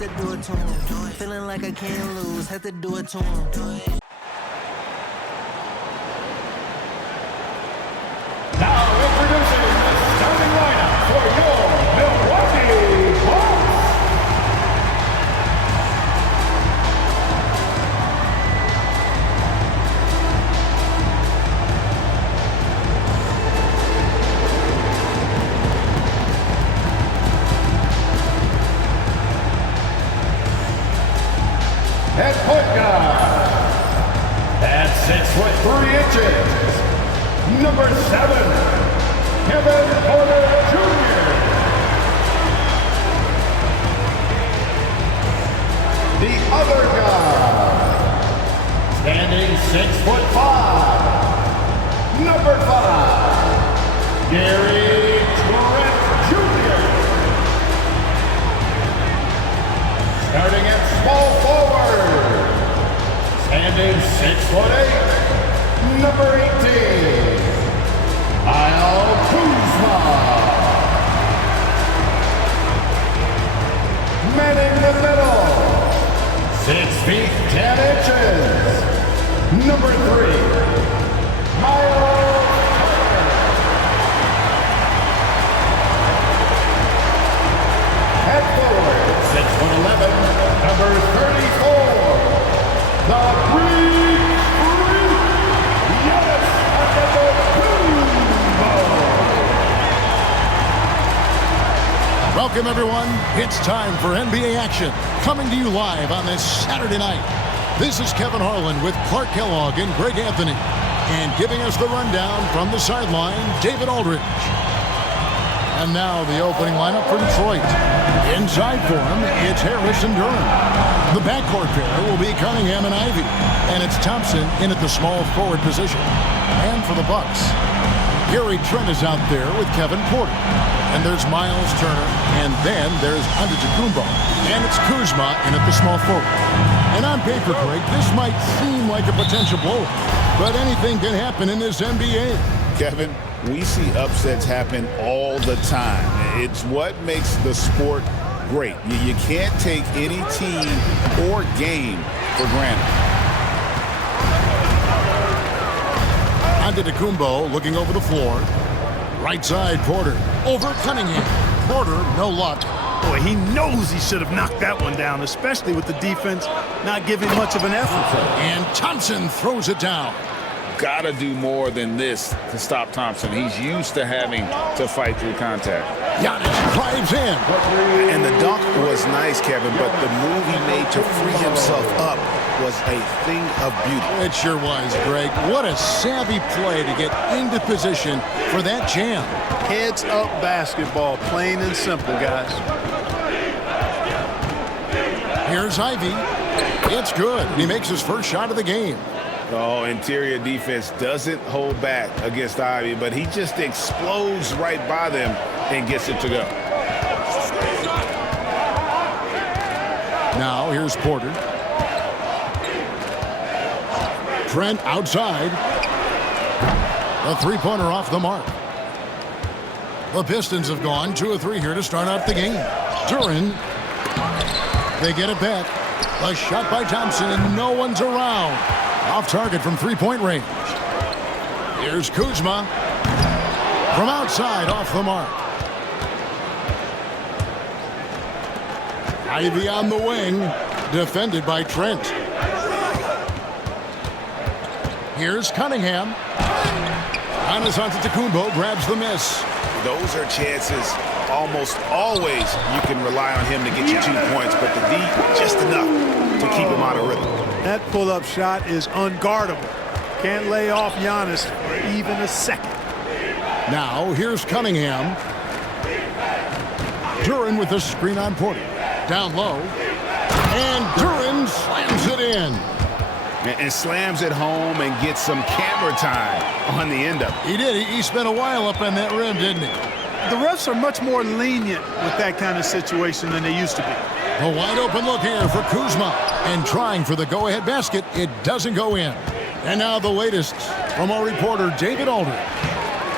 to do it to him. Feeling like I can't lose, had to do it to him. Now introducing the starting lineup for your Milwaukee Bucks. At point guard, at 6'3", number 7, Kevin Porter Jr. The other guard, standing 6'5", number 5, Gary Duren Jr. Starting at small forward, standing 6'8", number 18, Kuzma. Manning the middle, 6 feet 10 inches, number 3, Miles. At forward, 6'11", number 34, the Greek Freak, Giannis Antetokounmpo. Welcome, everyone. It's time for NBA action, coming to you live on this Saturday night. This is Kevin Harlan with Clark Kellogg and Greg Anthony. And giving us the rundown from the sideline, David Aldridge. And now the opening lineup for Detroit. Inside for him, it's Harris and Duren. The backcourt pair will be Cunningham and Ivey. And it's Thompson in at the small forward position. And for the Bucks, Gary Trent is out there with Kevin Porter. And there's Miles Turner. And then there's Antetokounmpo. And it's Kuzma in at the small forward. And on paper, Greg, this might seem like a potential blow, but anything can happen in this NBA. Kevin, we see upsets happen all the time. It's what makes the sport great. You can't take any team or game for granted. Antetokounmpo looking over the floor. Right side, Porter. Over Cunningham. Porter, no luck. Boy, he knows he should have knocked that one down, especially with the defense not giving much of an effort. And Thompson throws it down. Gotta do more than this to stop Thompson. He's used to having to fight through contact. Giannis drives in. And the dunk was nice, Kevin, but the move he made to free himself up was a thing of beauty. It sure was, Greg. What a savvy play to get into position for that jam. Heads up basketball, plain and simple, guys. Here's Ivey. It's good. He makes his first shot of the game. Oh, interior defense doesn't hold back against Ivey, but he just explodes right by them and gets it to go. Now here's Porter. Trent outside. A three-pointer off the mark. The Pistons have gone 2 of 3 here to start out the game. Duren. They get it back. A shot by Thompson, and no one's around. Off target from three-point range. Here's Kuzma. From outside, off the mark. Ivey on the wing. Defended by Trent. Here's Cunningham. Giannis Antetokounmpo grabs the miss. Those are chances almost always you can rely on him to get you 2 points, but the D, just enough to keep him out of rhythm. That pull-up shot is unguardable. Can't lay off Giannis for even a second. Now, here's Cunningham. Duren with the screen on Porter. Down low. And Duren slams it in. And slams it home and gets some camera time on the end of it. He did. He spent a while up on that rim, didn't he? The refs are much more lenient with that kind of situation than they used to be. A wide open look here for Kuzma. And trying for the go-ahead basket, it doesn't go in. And now the latest from our reporter, David Aldridge.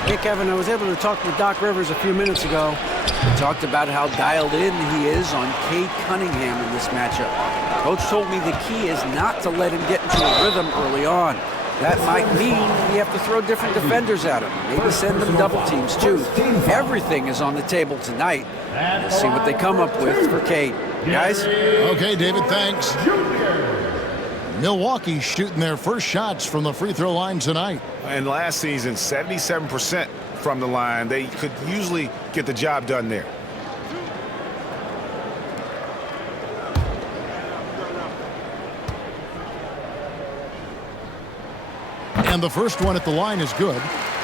Hey, Kevin, I was able to talk with Doc Rivers a few minutes ago. We talked about how dialed in he is on Cade Cunningham in this matchup. Coach told me the key is not to let him get into a rhythm early on. That might mean you have to throw different defenders at him. Maybe send them double teams too. Everything is on the table tonight. Let's see what they come up with for Cade. Guys? Okay, David, thanks. Milwaukee shooting their first shots from the free throw line tonight. And last season, 77% from the line. They could usually get the job done there. And the first one at the line is good.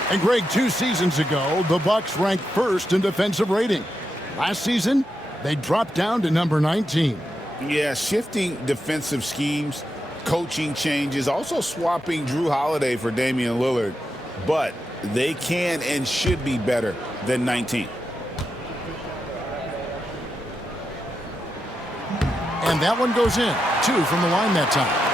And Greg, 2 seasons ago, the Bucks ranked first in defensive rating. Last season, they dropped down to number 19. Yeah, shifting defensive schemes, coaching changes, also swapping Drew Holiday for Damian Lillard. But they can and should be better than 19. And that one goes in. 2 from the line that time.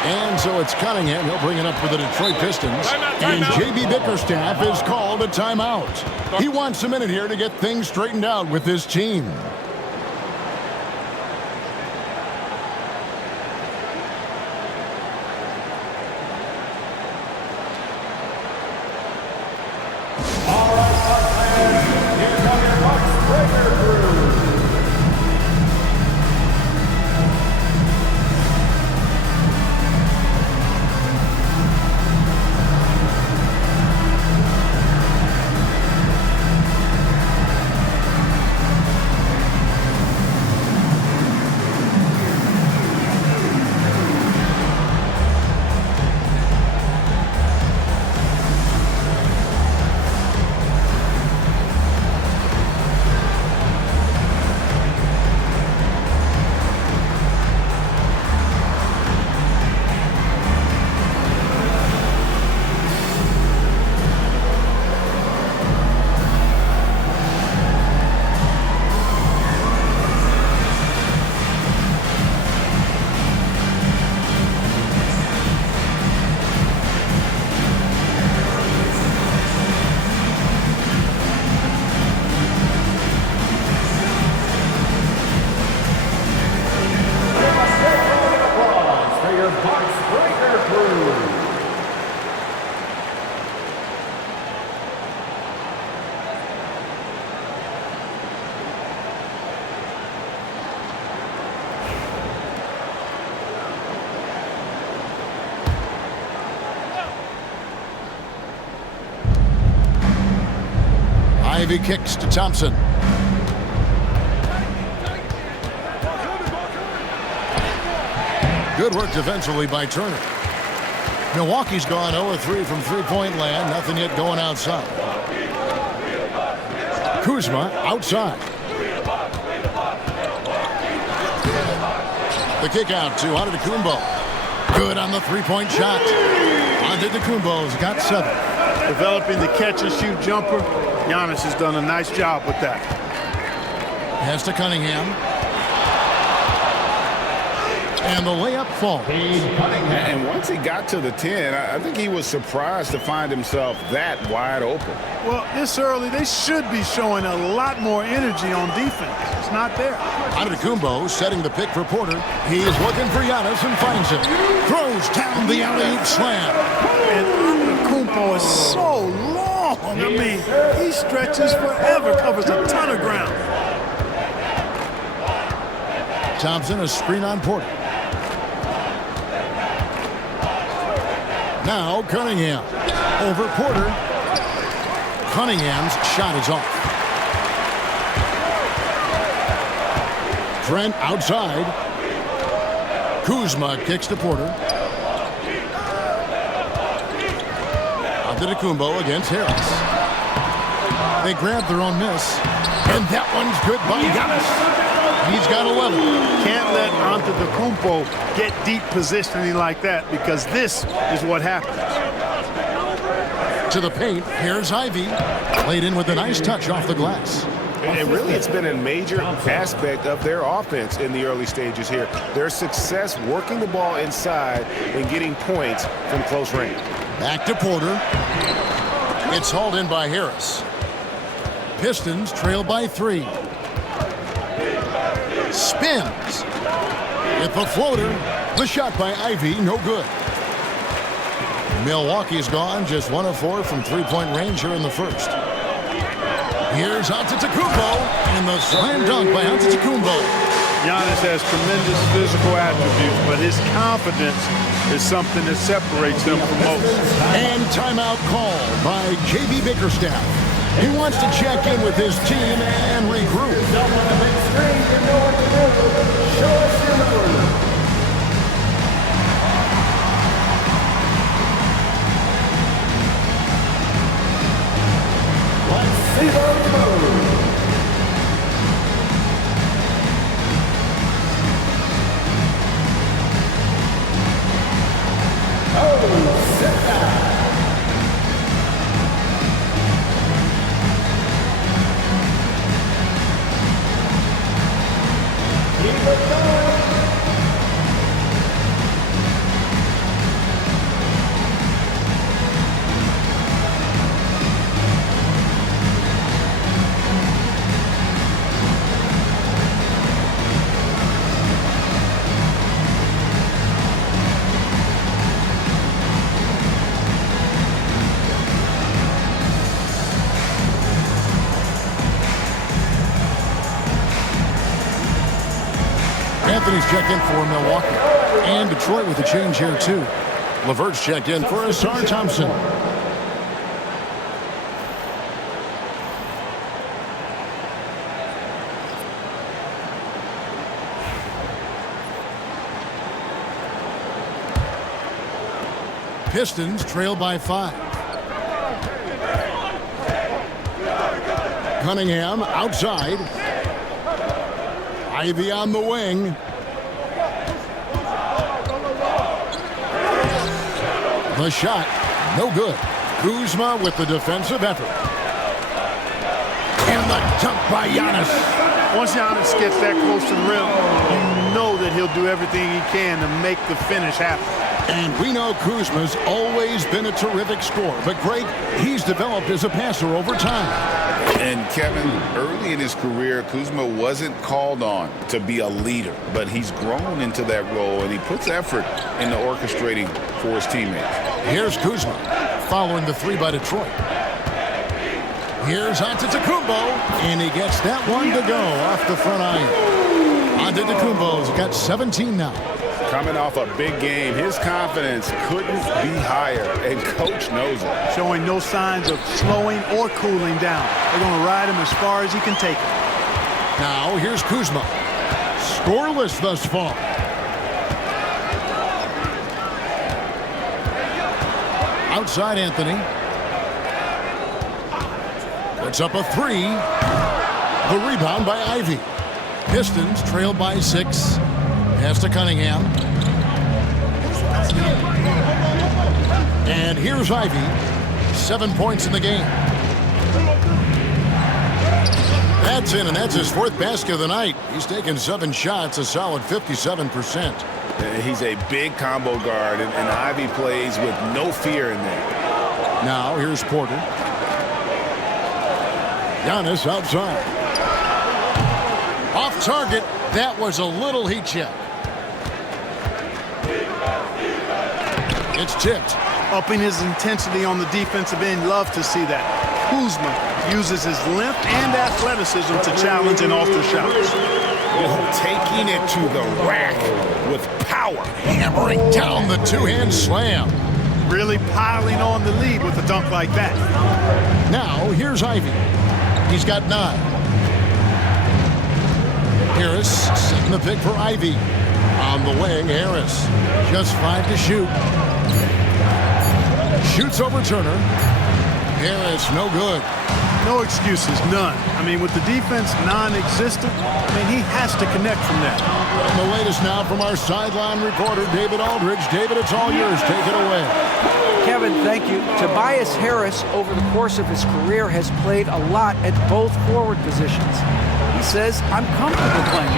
And so it's Cunningham. He'll bring it up for the Detroit Pistons. And J.B. Bickerstaff is called a timeout. He wants a minute here to get things straightened out with his team. All right, Bucks fans, here come your Bucks breaker crew. Ivey kicks to Thompson. Good work defensively by Turner. Milwaukee's gone 0-3 from three-point land. Nothing yet going outside. Kuzma outside. The kick out to Antetokounmpo. Good on the three-point shot. Antetokounmpo's got 7. Developing the catch-and-shoot jumper. Giannis has done a nice job with that. Pass to Cunningham. And the layup falls. And once he got to the 10, I think he was surprised to find himself that wide open. Well, this early, they should be showing a lot more energy on defense. It's not there. Antetokounmpo setting the pick for Porter. He is looking for Giannis and finds him. Throws down the alley-oop slam. And Antetokounmpo is so long. I mean, he stretches forever, covers a ton of ground. Thompson, a screen on Porter. Now Cunningham over Porter. Cunningham's shot is off. Trent outside. Kuzma kicks to Porter. Antetokounmpo against Harris. They grab their own miss. And that one's good by Giannis. He's got 11. Can't let Antetokounmpo get deep positioning like that, because this is what happens. To the paint, here's Ivey. Played in with a nice touch off the glass. And really, it's been a major aspect of their offense in the early stages here. Their success working the ball inside and getting points from close range. Back to Porter. It's hauled in by Harris. Pistons trail by 3. Spins. With the floater. The shot by Ivey, no good. Milwaukee's gone, just 1 of 4 from three-point range here in the first. Here's Antetokounmpo, and the slam dunk by Antetokounmpo. Giannis has tremendous physical attributes, but his confidence is something that separates him from most. And timeout called by J.B. Bickerstaff. He wants to check in with his team and regroup. Let's see those moves. Oh, sit down. Keep it going. Anthony's checked in for Milwaukee. And Detroit with a change here, too. LeVert's checked in for Ausar Thompson. Pistons trail by 5. Cunningham outside. Ivey on the wing. The shot, no good. Kuzma with the defensive effort. And the dunk by Giannis. Once Giannis gets that close to the rim, you know that he'll do everything he can to make the finish happen. And we know Kuzma's always been a terrific scorer, but Greg, he's developed as a passer over time. And Kevin, early in his career, Kuzma wasn't called on to be a leader, but he's grown into that role, and he puts effort into orchestrating for his teammates. Here's Kuzma, following the 3 by Detroit. Here's Antetokounmpo, and he gets that one to go off the front iron. Antetokounmpo's got 17 now. Coming off a big game, his confidence couldn't be higher, and coach knows it. Showing no signs of slowing or cooling down. They're going to ride him as far as he can take him. Now here's Kuzma. Scoreless thus far. Outside Anthony. Puts up a 3. The rebound by Ivey. Pistons trail by 6. Pass to Cunningham. And here's Ivey. 7 points in the game. That's in, and that's his 4th basket of the night. He's taken 7 shots, a solid 57%. He's a big combo guard, and Ivey plays with no fear in there. Now here's Porter. Giannis outside. Off target. That was a little heat check. It's tipped. Upping his intensity on the defensive end. Love to see that. Kuzma uses his length and athleticism to challenge and alter shots. Taking it to the rack with power. Hammering down the 2-hand slam. Really piling on the lead with a dunk like that. Now here's Ivey. He's got 9. Harris setting the pick for Ivey. On the wing, Harris. Just 5 to shoot. Shoots over Turner. Harris, no good. No excuses, none. I mean, with the defense non-existent, he has to connect from that. And the latest now from our sideline reporter, David Aldridge. David, it's all yours. Take it away. Kevin, thank you. Tobias Harris, over the course of his career, has played a lot at both forward positions. He says, I'm comfortable playing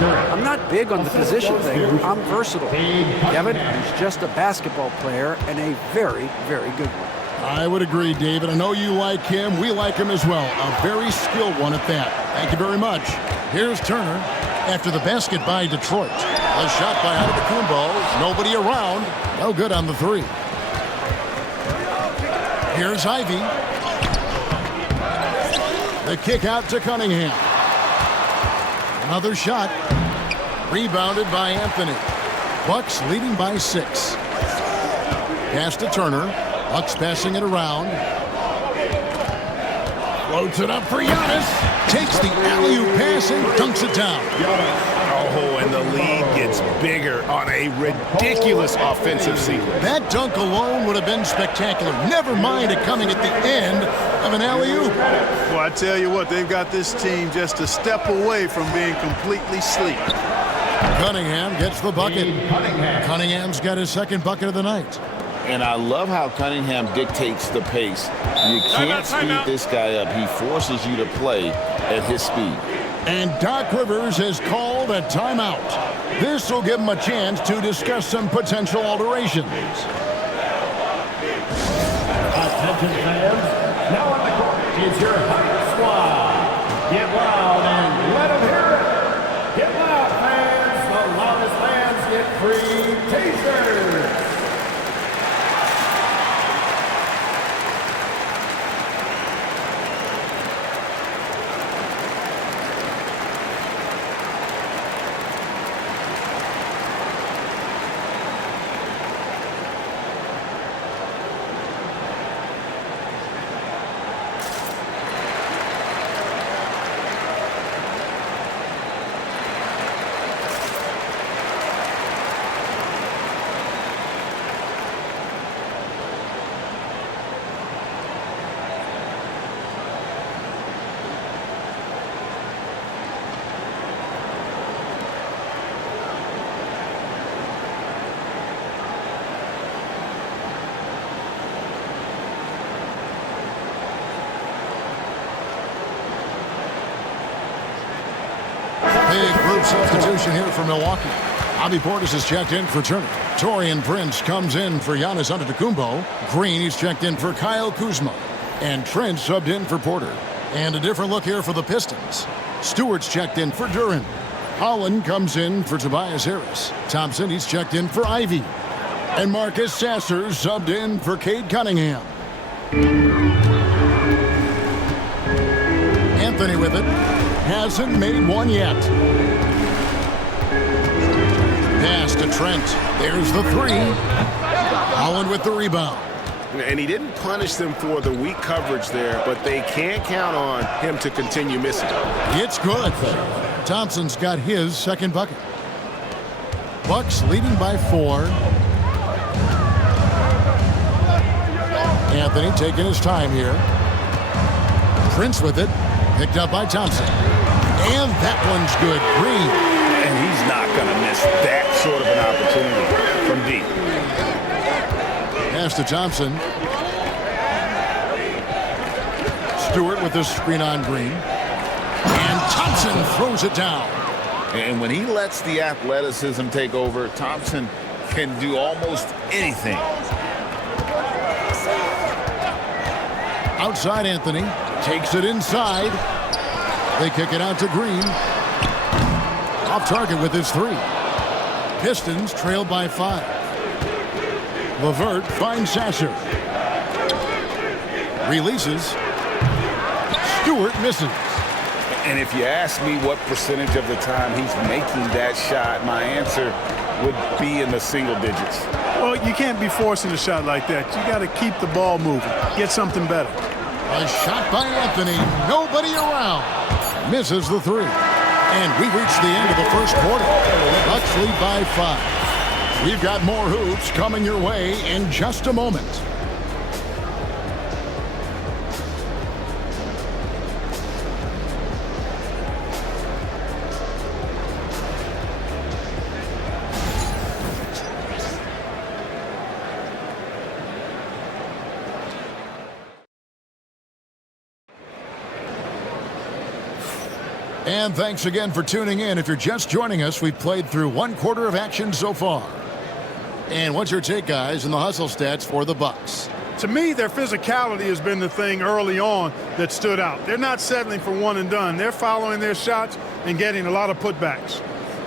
both. I'm not big on the position thing. I'm versatile. Kevin, he's just a basketball player and a very, very good one. I would agree, David. I know you like him. We like him as well. A very skilled one at that. Thank you very much. Here's Turner after the basket by Detroit. A shot by Antetokounmpo. Nobody around. No good on the three. Here's Ivey. The kick out to Cunningham. Another shot. Rebounded by Anthony. Bucks leading by 6. Pass to Turner. Bucks passing it around. Floats it up for Giannis. Takes the alley-oop pass and dunks it down. Oh, and the lead gets bigger on a ridiculous offensive sequence. That dunk alone would have been spectacular. Never mind it coming at the end of an alley-oop. Well, I tell you what, they've got this team just a step away from being completely asleep. Cunningham gets the bucket. Cunningham's got his second bucket of the night. And I love how Cunningham dictates the pace. You can't speed this guy up. He forces you to play at his speed. And Doc Rivers has called a timeout. This will give him a chance to discuss some potential alterations. Attention fans, now on the court is your Hype Squad. Get loud and let them hear it. Get loud, fans. The loudest fans get free tasers. Big group substitution here for Milwaukee. Bobby Portis is checked in for Turner. Taurean Prince comes in for Giannis Antetokounmpo. Green is checked in for Kyle Kuzma. And Trent subbed in for Porter. And a different look here for the Pistons. Stewart's checked in for Duren. Holland comes in for Tobias Harris. Thompson, he's checked in for Ivey. And Marcus Sasser subbed in for Cade Cunningham. Anthony with it. Hasn't made one yet. Pass to Trent. There's the three. Holland with the rebound. And he didn't punish them for the weak coverage there, but they can't count on him to continue missing. It's good. Thompson's got his second bucket. Bucks leading by 4. Anthony taking his time here. Prince with it. Picked up by Thompson. And that one's good. Green. And he's not going to miss that sort of an opportunity from deep. Pass to Thompson. Stewart with the screen on Green. And Thompson throws it down. And when he lets the athleticism take over, Thompson can do almost anything. Outside Anthony. Takes it inside. They kick it out to Green. Off target with his 3. Pistons trail by 5. Levert finds Sasser. Releases. Stewart misses. And if you ask me what percentage of the time he's making that shot, my answer would be in the single digits. Well, you can't be forcing a shot like that. You got to keep the ball moving. Get something better. A shot by Anthony. Nobody around. Misses the 3. And we reach the end of the first quarter. Bucks lead by 5. We've got more hoops coming your way in just a moment. And thanks again for tuning in. If you're just joining us, we've played through 1 quarter of action so far. And what's your take, guys, in the hustle stats for the Bucks? To me, their physicality has been the thing early on that stood out. They're not settling for one and done. They're following their shots and getting a lot of putbacks.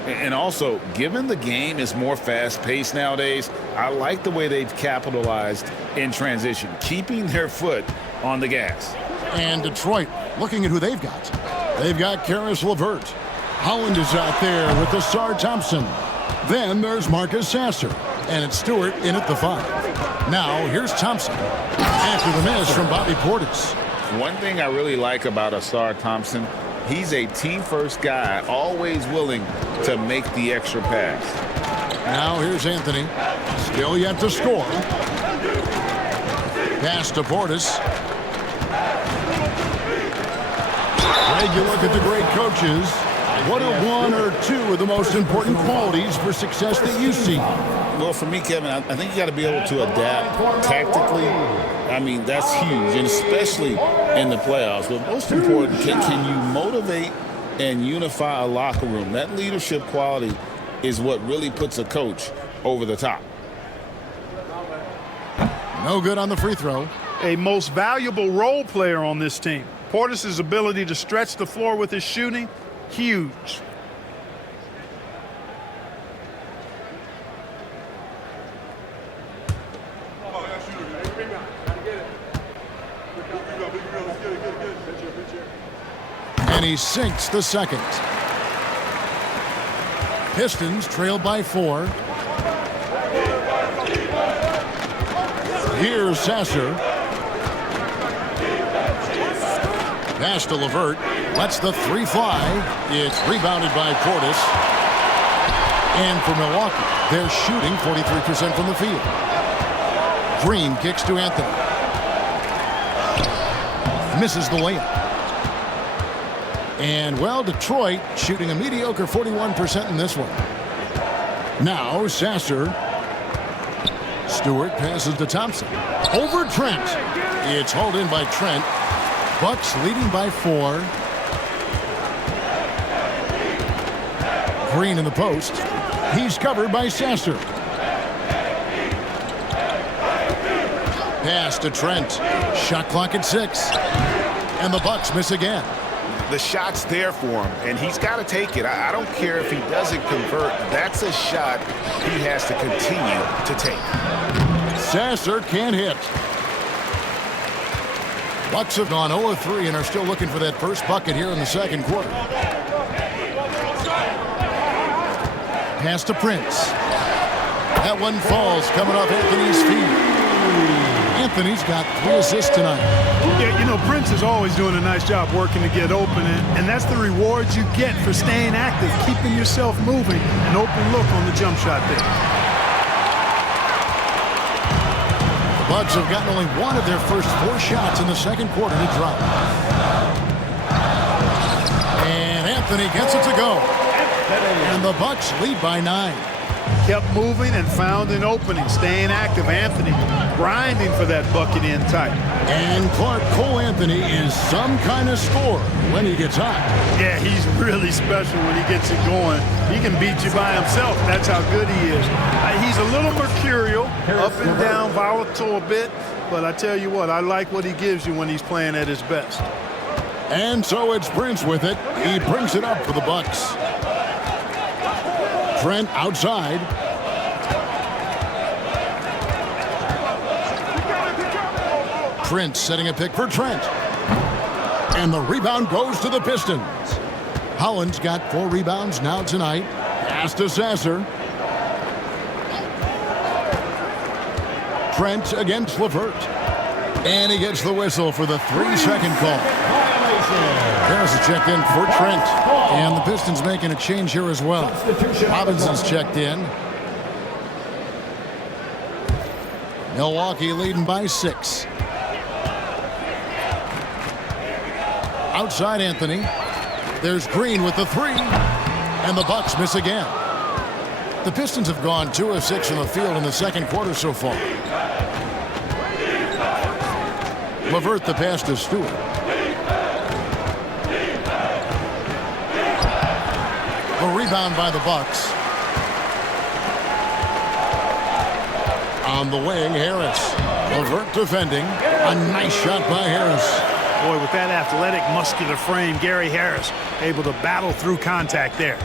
And also, given the game is more fast-paced nowadays, I like the way they've capitalized in transition, keeping their foot on the gas. And Detroit, looking at who they've got. They've got Caris LeVert. Holland is out there with Ausar Thompson. Then there's Marcus Sasser. And it's Stewart in at the 5. Now, here's Thompson. After the miss from Bobby Portis. One thing I really like about Ausar Thompson, he's a team-first guy, always willing to make the extra pass. Now here's Anthony. Still yet to score. Pass to Portis. Greg, you look at the great coaches. What are one or two of the most important qualities for success that you see? Well, for me, Kevin, I think you got to be able to adapt tactically. I mean, that's huge, and especially in the playoffs. But most important, can you motivate and unify a locker room? That leadership quality is what really puts a coach over the top. No good on the free throw. A most valuable role player on this team. Portis' ability to stretch the floor with his shooting, huge. And he sinks the second. Pistons trail by 4. Here's Sasser. Pass to LeVert. Lets the 3 fly. It's rebounded by Portis. And for Milwaukee, they're shooting 43% from the field. Green kicks to Anthony. Misses the layup. And, well, Detroit shooting a mediocre 41% in this one. Now, Sasser. Stewart passes to Thompson. Over Trent. It's hauled in by Trent. Bucks leading by 4. Green in the post. He's covered by Sasser. Pass to Trent. Shot clock at 6. And the Bucks miss again. The shot's there for him, and he's got to take it. I don't care if he doesn't convert. That's a shot he has to continue to take. Sasser can't hit. Bucks have gone 0-3 and are still looking for that first bucket here in the second quarter. Pass to Prince. That one falls coming off Anthony's feet. Anthony's got 3 assists tonight. Yeah, you know, Prince is always doing a nice job working to get open, and that's the reward you get for staying active, keeping yourself moving, an open look on the jump shot there. The Bucks have gotten only one of their first 4 shots in the second quarter to drop. And Anthony gets it to go. And the Bucks lead by 9. Kept moving and found an opening, staying active. Anthony grinding for that bucket in tight. And Clark, Cole Anthony is some kind of scorer when he gets hot. Yeah, he's really special when he gets it going. He can beat you by himself. That's how good he is. He's a little mercurial, up and down, volatile a bit. But I tell you what, I like what he gives you when he's playing at his best. And so it's Prince with it. He brings it up for the Bucks. Trent outside. Prince setting a pick for Trent. And the rebound goes to the Pistons. Holland's got 4 rebounds now tonight. Pass to Sasser. Trent against LeVert. And he gets the whistle for the 3-second call. Harris is checked in for Trent. And the Pistons making a change here as well. Robinson's checked in. Milwaukee leading by 6. Outside Anthony. There's Green with the 3. And the Bucks miss again. The Pistons have gone 2 of 6 from the field in the second quarter so far. LeVert the pass to Stewart. A rebound by the Bucks. On the wing, Harris. Levert defending. A nice shot by Harris. Boy, with that athletic, muscular frame, Gary Harris able to battle through contact there.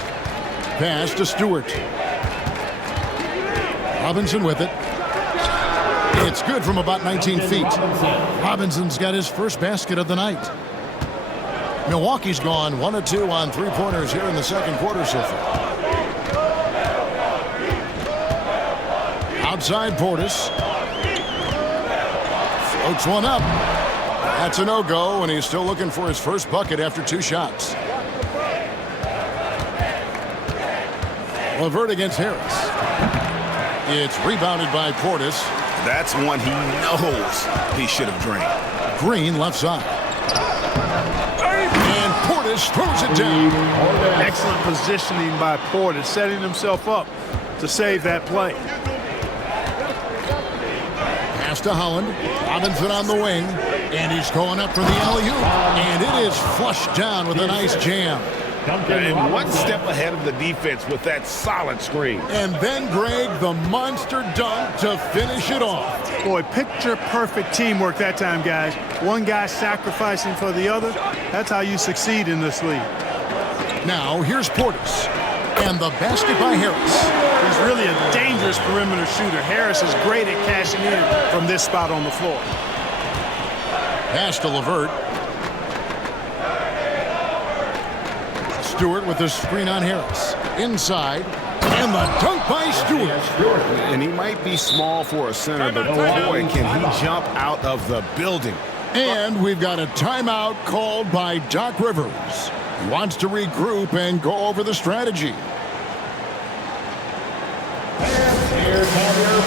Pass to Stewart. Robinson with it. It's good from about 19 feet. Robinson's got his first basket of the night. Milwaukee's gone 1 of 2 on three-pointers here in the second quarter so far. Outside Portis. Floats one up. That's a no-go, and he's still looking for his first bucket after 2 shots. Levert against Harris. It's rebounded by Portis. That's one he knows he should have drained. Green left side. And Portis throws it down. Excellent positioning by Portis, setting himself up to save that play. Pass to Holland. Robinson on the wing. And he's going up for the alley-oop. And it is flushed down with a nice jam. And one step ahead of the defense with that solid screen. And then, Greg, the monster dunk to finish it off. Boy, picture-perfect teamwork that time, guys. One guy sacrificing for the other. That's how you succeed in this league. Now, here's Portis. And the basket by Harris. He's really a dangerous perimeter shooter. Harris is great at cashing in from this spot on the floor. Pass to Levert. Stewart with the screen on Harris. Inside. And the dunk by Stewart. And he might be small for a center, but boy, can he jump out of the building. And we've got a timeout called by Doc Rivers. He wants to regroup and go over the strategy. Here's Rivers.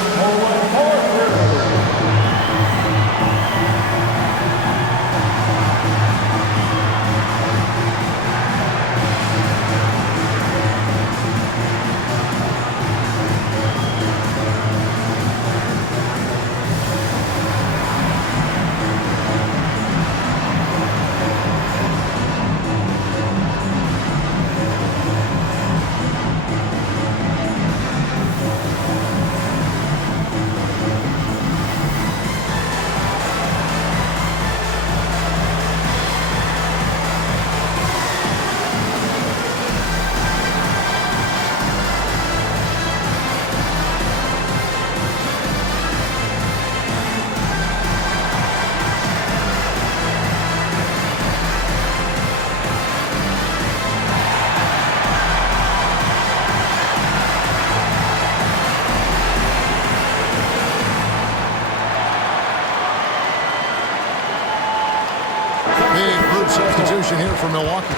Substitution here for Milwaukee.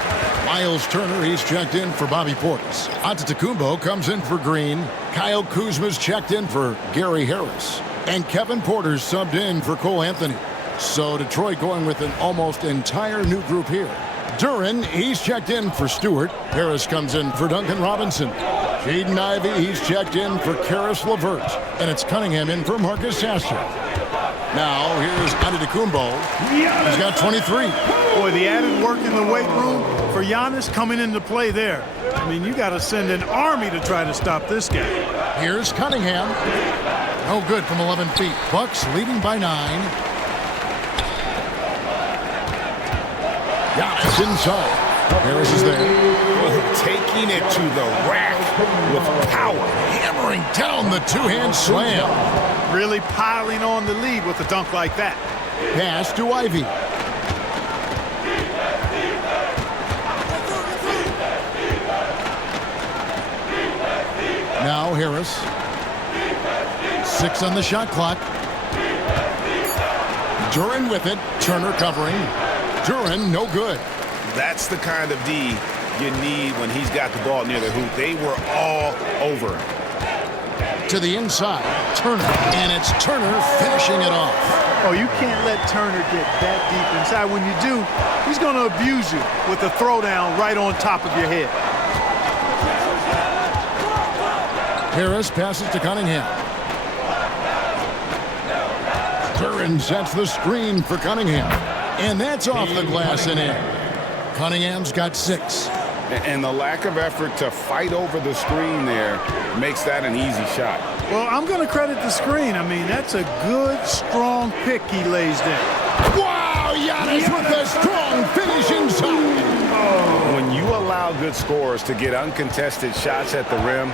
Miles Turner, he's checked in for Bobby Portis. Antetokounmpo comes in for Green. Kyle Kuzma's checked in for Gary Harris. And Kevin Porter's subbed in for Cole Anthony. So Detroit going with an almost entire new group here. Duren, he's checked in for Stewart. Harris comes in for Duncan Robinson. Jaden Ivey, he's checked in for Caris LeVert. And it's Cunningham in for Marcus Sasser. Now, here's Antetokounmpo. He's got 23. Boy, the added work in the weight room for Giannis coming into play there. I mean, you got to send an army to try to stop this guy. Here's Cunningham. No good from 11 feet. Bucks leading by 9. Giannis inside. Harris is there. Taking it to the rack with power. Hammering down the two-hand slam. Really piling on the lead with a dunk like that. Pass to Ivey. Now Harris. 6 on the shot clock. Duren with it. Turner covering. Duren no good. That's the kind of D you need when he's got the ball near the hoop. They were all over him. To the inside, Turner, and it's Turner finishing it off. Oh, you can't let Turner get that deep inside. When you do, he's going to abuse you with a throwdown right on top of your head. Harris passes to Cunningham. Duren sets the screen for Cunningham, and that's off the glass and in. Cunningham's got 6. And the lack of effort to fight over the screen there makes that an easy shot. Well, I'm going to credit the screen. I mean, that's a good, strong pick he lays there. Wow, Giannis with a strong finish inside. When you allow good scorers to get uncontested shots at the rim,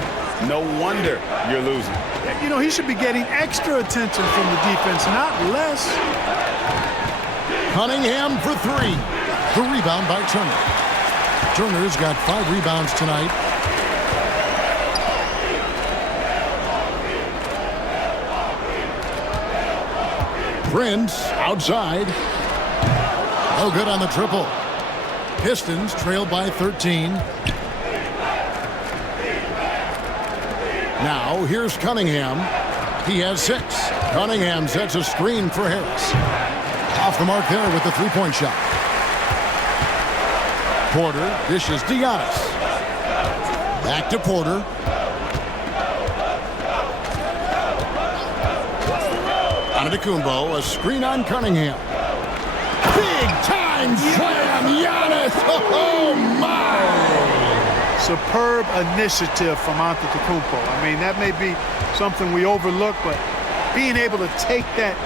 no wonder you're losing. You know, he should be getting extra attention from the defense, not less. Cunningham for three. The rebound by Turner. Turner's got 5 rebounds tonight. Prince outside. No good on the triple. Pistons trail by 13. Now here's Cunningham. He has 6. Cunningham sets a screen for Harris. Off the mark there with the three-point shot. Porter dishes to Giannis. Back to Porter. Antetokounmpo, a screen on Cunningham. Big time slam, Giannis! Oh my! Superb initiative from Antetokounmpo. I mean, that may be something we overlook, but being able to take that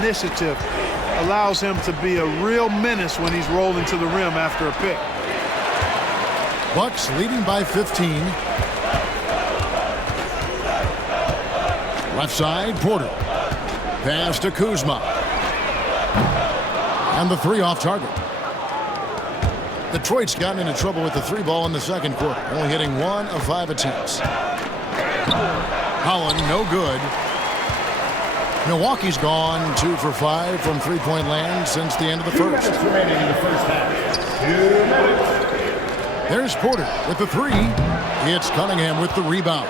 initiative allows him to be a real menace when he's rolling to the rim after a pick. Bucks leading by 15. Left side, Porter. Pass to Kuzma. And the 3 off target. Detroit's gotten into trouble with the 3 ball in the second quarter, only hitting 1 of 5 attempts. Holland, no good. Milwaukee's gone 2 for 5 from three-point land since the end of the first. 2 minutes remaining in the first half. 2 minutes. There's Porter with the 3. It's Cunningham with the rebound.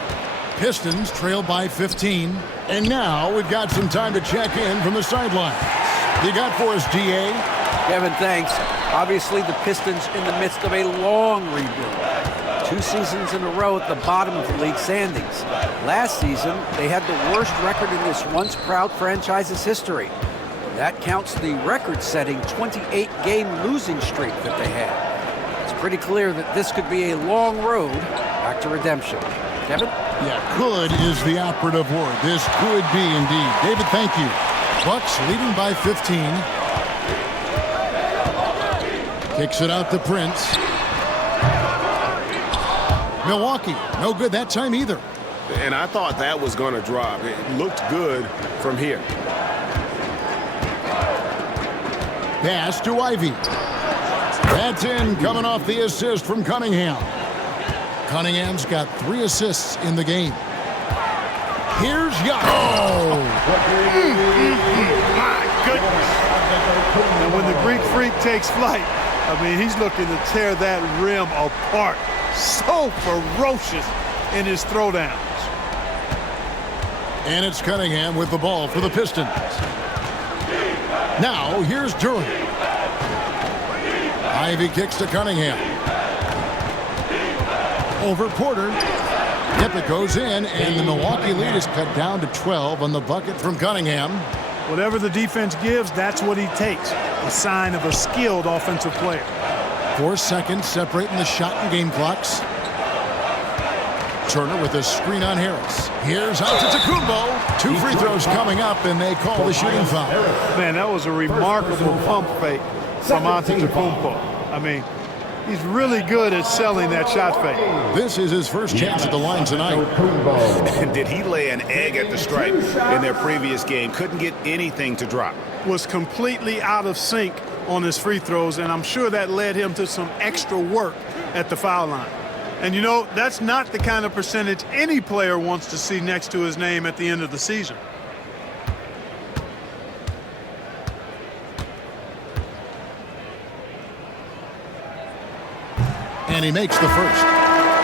Pistons trail by 15. And now we've got some time to check in from the sidelines. You got for us, DA? Kevin, thanks. Obviously, the Pistons in the midst of a long rebuild. 2 seasons in a row at the bottom of the league standings. Last season, they had the worst record in this once-proud franchise's history. That counts the record-setting 28-game losing streak that they had. It's pretty clear that this could be a long road back to redemption. Kevin? Yeah, could is the operative word. This could be indeed. David, thank you. Bucks leading by 15. Kicks it out to Prince. Milwaukee, no good that time either. And I thought that was going to drop. It looked good from here. Pass to Ivey. That's in, coming off the assist from Cunningham. Cunningham's got 3 assists in the game. Here's Giannis. Oh! My goodness. And when the Greek Freak takes flight, I mean, he's looking to tear that rim apart. So ferocious in his throwdowns. And it's Cunningham with the ball for the Pistons. Now, here's Duren. Ivey kicks to Cunningham. Over Porter. Tip it goes in, and the Milwaukee lead is cut down to 12 on the bucket from Cunningham. Whatever the defense gives, that's what he takes. A sign of a skilled offensive player. 4 seconds separating the shot and game clocks. Turner with a screen on Harris. Here's Antetokounmpo. 2 free throws coming up, and they call the shooting foul. Man, that was a remarkable pump fake from Antetokounmpo. I mean, he's really good at selling that shot fake. This is his first chance at the line tonight. And did he lay an egg at the stripe in their previous game? Couldn't get anything to drop. Was completely out of sync on his free throws, and I'm sure that led him to some extra work at the foul line. And you know, that's not the kind of percentage any player wants to see next to his name at the end of the season. And he makes the first.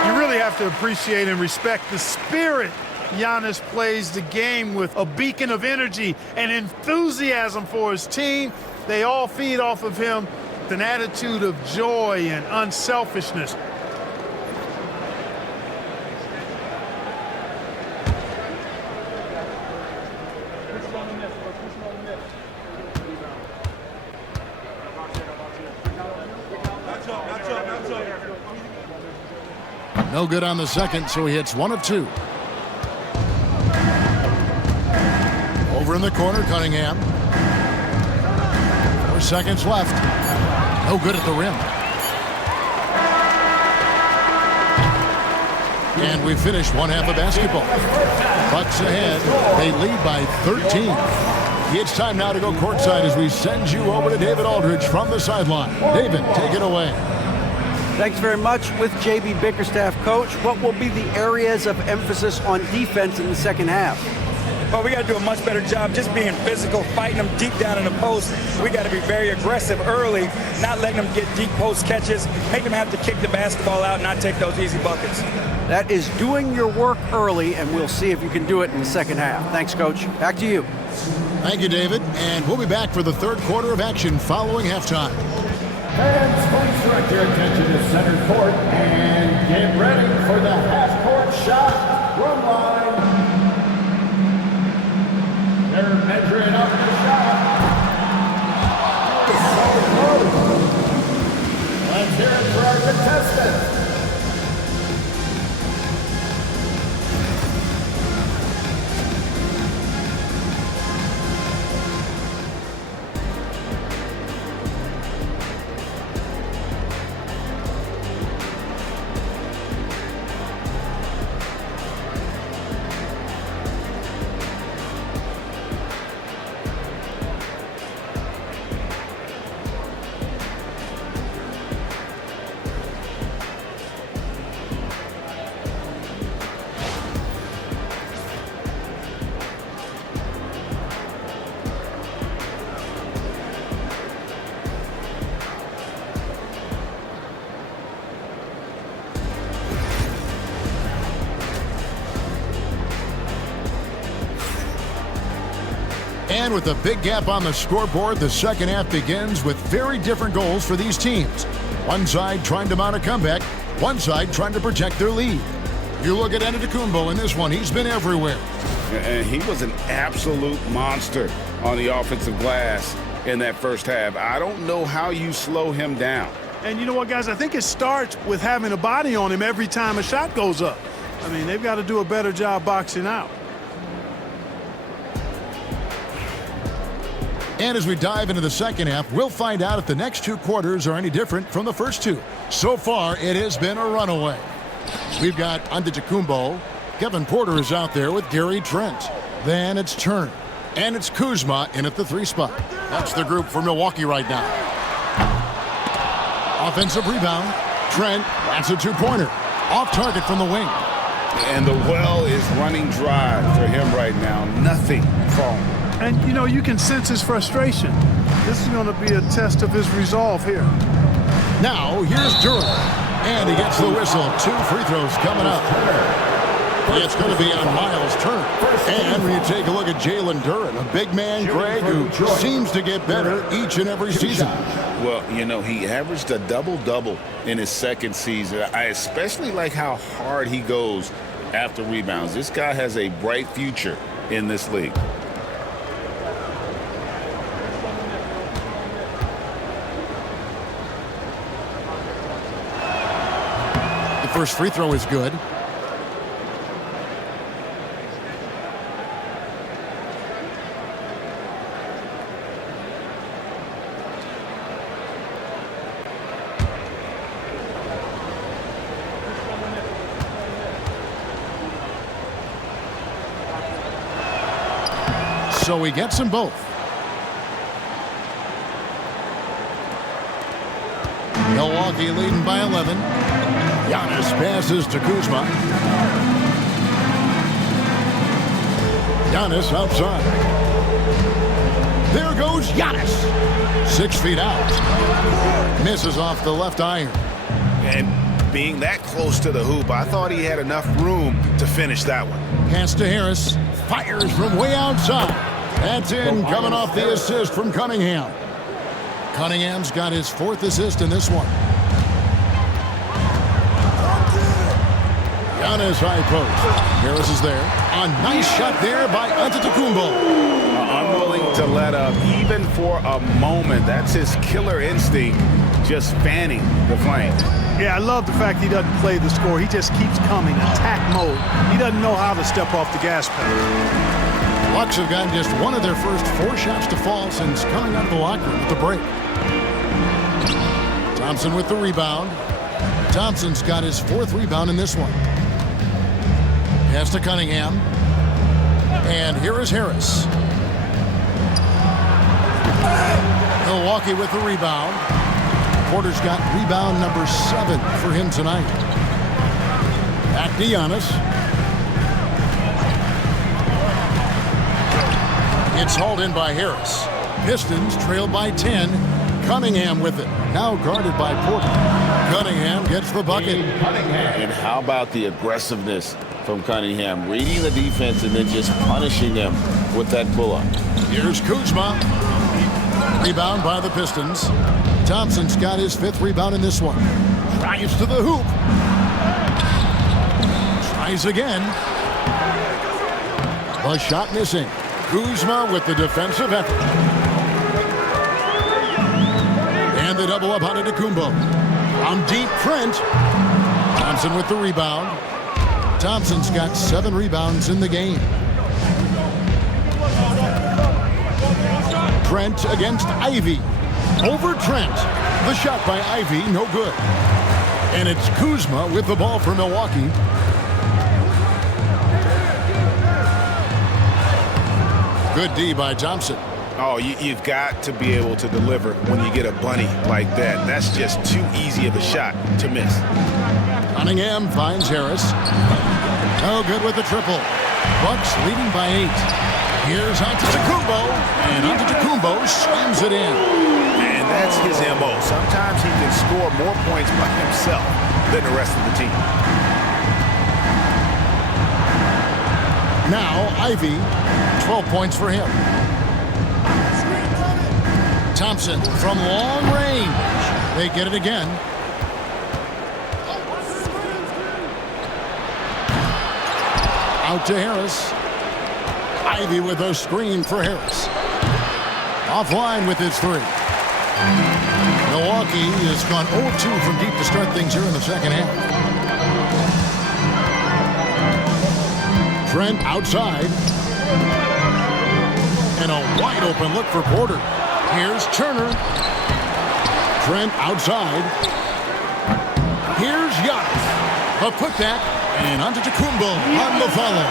You really have to appreciate and respect the spirit Giannis plays the game with. A beacon of energy and enthusiasm for his team. They all feed off of him with an attitude of joy and unselfishness. No good on the second, so he hits 1 of 2. Over in the corner, Cunningham. 4 seconds left. No good at the rim. And we finished one half of basketball. Bucks ahead. They lead by 13. It's time now to go courtside as we send you over to David Aldridge from the sideline. David, take it away. Thanks very much. With JB Bickerstaff, Coach, what will be the areas of emphasis on defense in the second half? Well, we got to do a much better job just being physical, fighting them deep down in the post. We got to be very aggressive early, not letting them get deep post catches, make them have to kick the basketball out, not take those easy buckets. That is doing your work early, and we'll see if you can do it in the second half. Thanks, Coach. Back to you. Thank you, David. And we'll be back for the third quarter of action following halftime. Fans, please direct your attention to center court and get ready for the half-court shot from line. They're measuring up the shot. It's so close. Let's hear it for our contestants. And with a big gap on the scoreboard, the second half begins with very different goals for these teams. One side trying to mount a comeback, one side trying to protect their lead. You look at Antetokounmpo in this one, he's been everywhere. And he was an absolute monster on the offensive glass in that first half. I don't know how you slow him down. And you know what, guys? I think it starts with having a body on him every time a shot goes up. I mean, they've got to do a better job boxing out. And as we dive into the second half, we'll find out if the next two quarters are any different from the first two. So far, it has been a runaway. We've got Antetokounmpo. Kevin Porter is out there with Gary Trent. Then it's Turner. And it's Kuzma in at the 3 spot. That's the group for Milwaukee right now. Offensive rebound. Trent, that's a 2-pointer. Off target from the wing. And the well is running dry for him right now. Nothing falling. And, you know, you can sense his frustration. This is going to be a test of his resolve here. Now, here's Duren. And he gets the whistle. 2 free throws coming up. It's going to be on Miles' turn. And when you take a look at Jalen Duren, a big man, Greg, who seems to get better each and every season. Well, you know, he averaged a double-double in his second season. I especially like how hard he goes after rebounds. This guy has a bright future in this league. The first free throw is good. So he gets them both. Milwaukee leading by 11. Giannis passes to Kuzma. Giannis outside. There goes Giannis. 6 feet out. Misses off the left iron. And being that close to the hoop, I thought he had enough room to finish that one. Pass to Harris. Fires from way outside. That's in, coming off the assist from Cunningham. Cunningham's got his 4th assist in this one. Giannis high post. Harris is there. A nice shot there by Antetokounmpo. Unwilling to let up even for a moment. That's his killer instinct, just fanning the flame. Yeah, I love the fact he doesn't play the score. He just keeps coming, attack mode. He doesn't know how to step off the gas pedal. Bucks have gotten just one of their first 4 shots to fall since coming out of the locker room at the break. Thompson with the rebound. Thompson's got his 4th rebound in this one. Pass to Cunningham. And here is Harris. Milwaukee with the rebound. Porter's got rebound number 7 for him tonight. Back to Giannis. It's hauled in by Harris. Pistons trail by 10. Cunningham with it. Now guarded by Porter. Cunningham gets the bucket. And how about the aggressiveness from Cunningham? Reading the defense and then just punishing them with that pull-up. Here's Kuzma. Rebound by the Pistons. Thompson's got his 5th rebound in this one. Tries to the hoop. Tries again. The shot missing. Kuzma with the defensive effort. And the double up on Antetokounmpo. On deep, Trent. Thompson with the rebound. Thompson's got 7 rebounds in the game. Trent against Ivey. Over Trent. The shot by Ivey, no good. And it's Kuzma with the ball for Milwaukee. Good D by Thompson. Oh, you've got to be able to deliver when you get a bunny like that. That's just too easy of a shot to miss. Cunningham finds Harris. No good with the triple. Bucks leading by 8. Here's Antetokounmpo. And Antetokounmpo slams it in. And that's his MO. Sometimes he can score more points by himself than the rest of the team. Now, Ivey, 12 points for him. Thompson from long range. They get it again. Out to Harris. Ivey with a screen for Harris. Offline with his 3. Milwaukee has gone 0-2 from deep to start things here in the second half. Trent outside. And a wide open look for Porter. Here's Turner. Trent outside. Here's Giannis. A putback. And Antetokounmpo on the follow.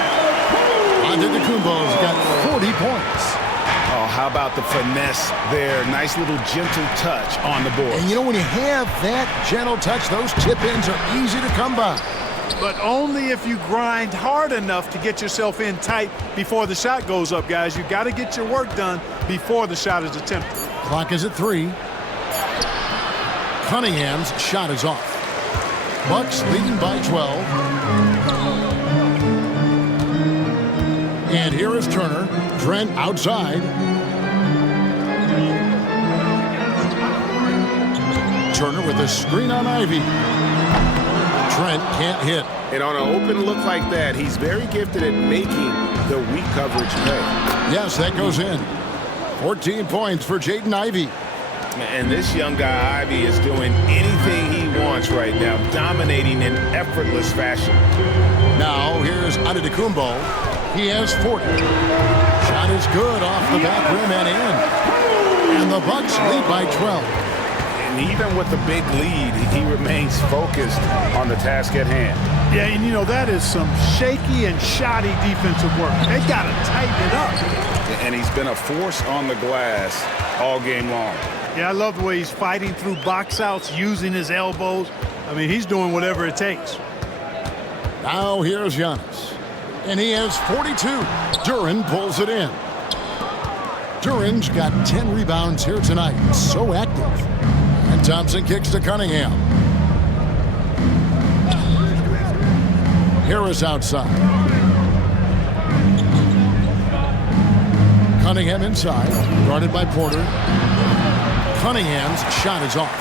Antetokounmpo's got 40 points. Oh, how about the finesse there? Nice little gentle touch on the board. And you know, when you have that gentle touch, those tip-ins are easy to come by. But only if you grind hard enough to get yourself in tight before the shot goes up, guys. You got to get your work done before the shot is attempted. Clock is at 3. Cunningham's shot is off. Bucks leading by 12. And here is Turner. Trent outside. Turner with a screen on Ivey. Trent can't hit. And on an open look like that, he's very gifted at making the weak coverage pay. Yes, that goes in. 14 points for Jaden Ivey. And this young guy, Ivey, is doing anything he wants right now, dominating in effortless fashion. Now, here's Antetokounmpo. He has 40. Shot is good off the back rim and in. And the Bucks lead by 12. And even with the big lead, he remains focused on the task at hand. Yeah, and you know, that is some shaky and shoddy defensive work. They got to tighten it up. And he's been a force on the glass all game long. Yeah, I love the way he's fighting through box outs, using his elbows. I mean, he's doing whatever it takes. Now here's Giannis. And he has 42. Duren pulls it in. Duren's got 10 rebounds here tonight. So active. And Thompson kicks to Cunningham. Harris outside. Cunningham inside. Guarded by Porter. Cunningham's shot is off.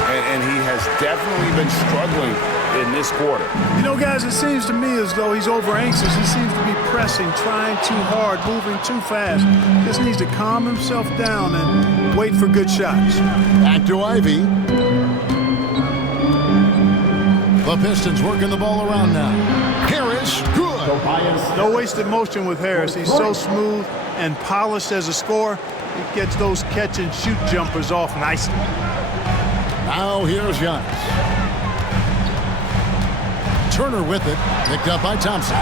And he has definitely been struggling in this quarter. You know, guys, it seems to me as though he's over anxious. He seems to be pressing, trying too hard, moving too fast. Just needs to calm himself down and wait for good shots. Back to Ivey. The Pistons working the ball around now. Harris, good. No wasted motion with Harris. He's so smooth and polished as a scorer. He gets those catch-and-shoot jumpers off nicely. Now here's Giannis. Turner with it. Picked up by Thompson.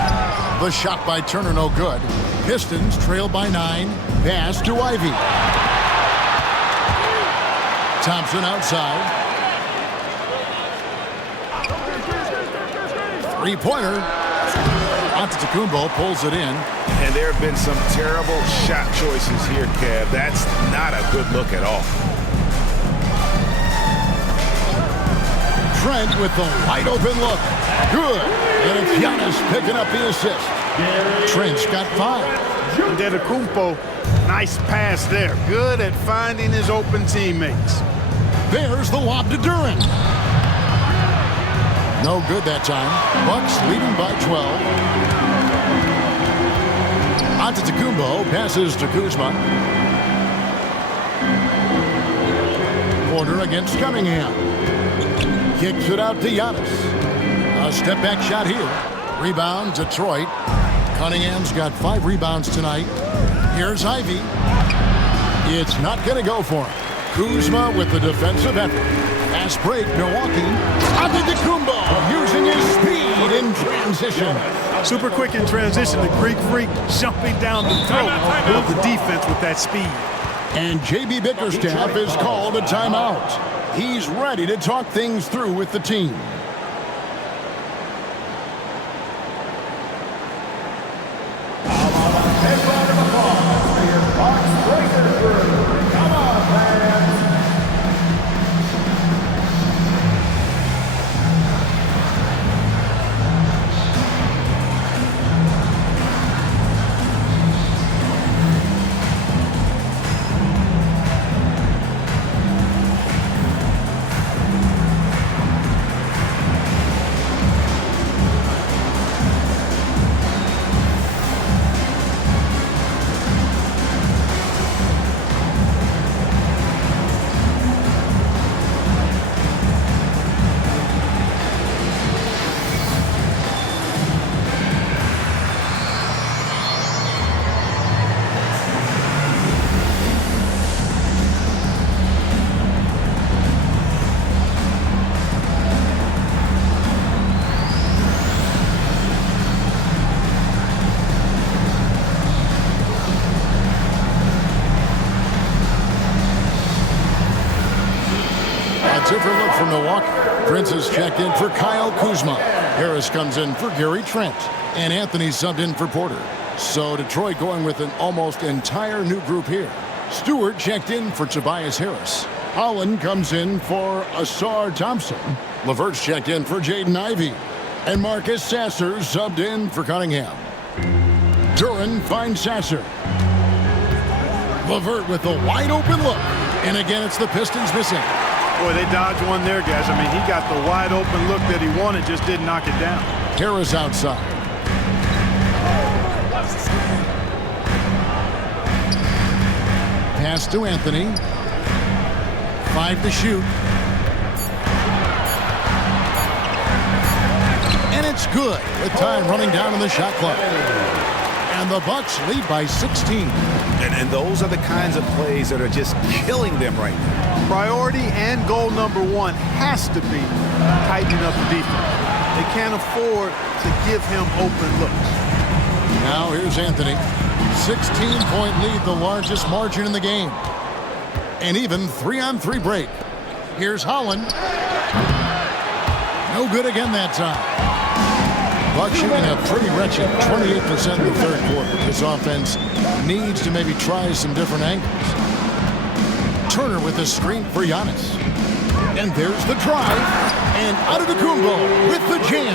The shot by Turner no good. Pistons trail by 9. Pass to Ivey. Thompson outside. Three-pointer. Antetokounmpo pulls it in. And there have been some terrible shot choices here, Kev. That's not a good look at all. Trent with the wide open look. Good. And it's Giannis picking up the assist. Trent's got 5. Antetokounmpo, nice pass there. Good at finding his open teammates. There's the lob to Duren. No good that time. Bucks leading by 12. Antetokounmpo passes to Kuzma. Corner against Cunningham. Kicks it out to Giannis. A step-back shot here. Rebound, Detroit. Cunningham's got 5 rebounds tonight. Here's Ivey. It's not going to go for him. Kuzma with the defensive effort. Fast break, Milwaukee. Antetokounmpo using his speed in transition. Super quick in transition. The Greek freak jumping down the throat of the defense with that speed. And J.B. Bickerstaff has called a timeout. He's ready to talk things through with the team. Different look from Milwaukee. Prince is checked in for Kyle Kuzma. Harris comes in for Gary Trent. And Anthony subbed in for Porter. So Detroit going with an almost entire new group here. Stewart checked in for Tobias Harris. Holland comes in for Ausar Thompson. Levert's checked in for Jaden Ivey. And Marcus Sasser subbed in for Cunningham. Duren finds Sasser. Levert with the wide open look. And again, it's the Pistons missing. Boy, they dodged one there, guys. I mean, he got the wide open look that he wanted, just didn't knock it down. Harris outside. Pass to Anthony. 5 to shoot. And it's good with time running down in the shot clock. And the Bucks lead by 16. And those are the kinds of plays that are just killing them right now. Priority and goal number 1 has to be tightening up the defense. They can't afford to give him open looks. Now here's Anthony. 16-point lead, the largest margin in the game. And even 3-on-3 break. Here's Holland. No good again that time. Bucks shooting a pretty wretched 28% in the third quarter. This offense needs to maybe try some different angles. Turner with a screen for Giannis. And there's the drive. And Antetokounmpo with the jam.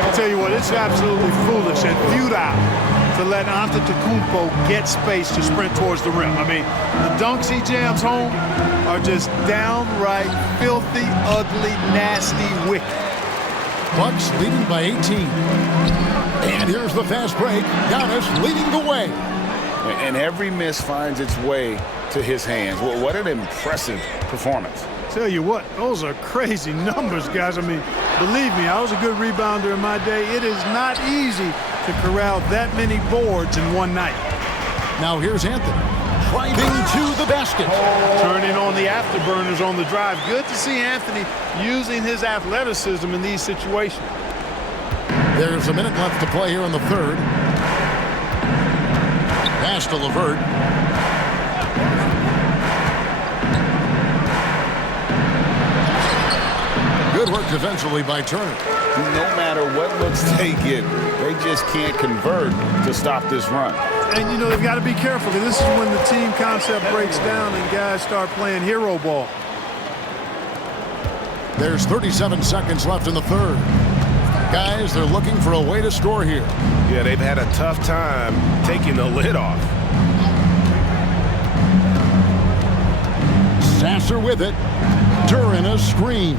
I'll tell you what, it's absolutely foolish and futile to let Antetokounmpo get space to sprint towards the rim. I mean, the dunks he jams home are just downright filthy, ugly, nasty, wicked. Bucks leading by 18. And here's the fast break. Giannis leading the way. And every miss finds its way to his hands. Well, what an impressive performance. Tell you what, those are crazy numbers, guys. I mean, believe me, I was a good rebounder in my day. It is not easy to corral that many boards in one night. Now here's Anthony driving to the basket. Turning on the afterburners on the drive. Good to see Anthony using his athleticism in these situations. There's a minute left to play here in the third. Pass to LeVert. Good work defensively by Turner. No matter what looks they get, they just can't convert to stop this run. And, you know, they've got to be careful, because this is when the team concept breaks down and guys start playing hero ball. There's 37 seconds left in the third. Guys, they're looking for a way to score here. Yeah, they've had a tough time taking the lid off. Sasser with it. Duren a screen.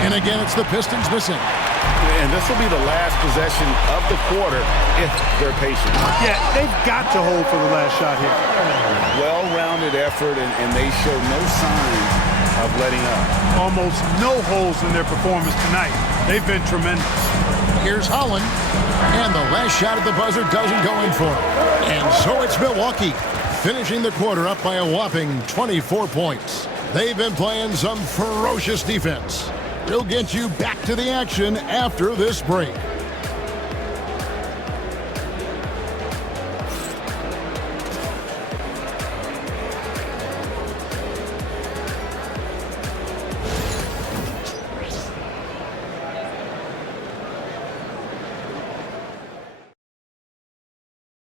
And again, it's the Pistons missing. And this will be the last possession of the quarter if they're patient. Yeah, they've got to hold for the last shot here. Well-rounded effort, and they show no signs of letting up. Almost no holes in their performance tonight. They've been tremendous. Here's Holland. And the last shot at the buzzer doesn't go in for him. And so it's Milwaukee, finishing the quarter up by a whopping 24 points. They've been playing some ferocious defense. We'll get you back to the action after this break.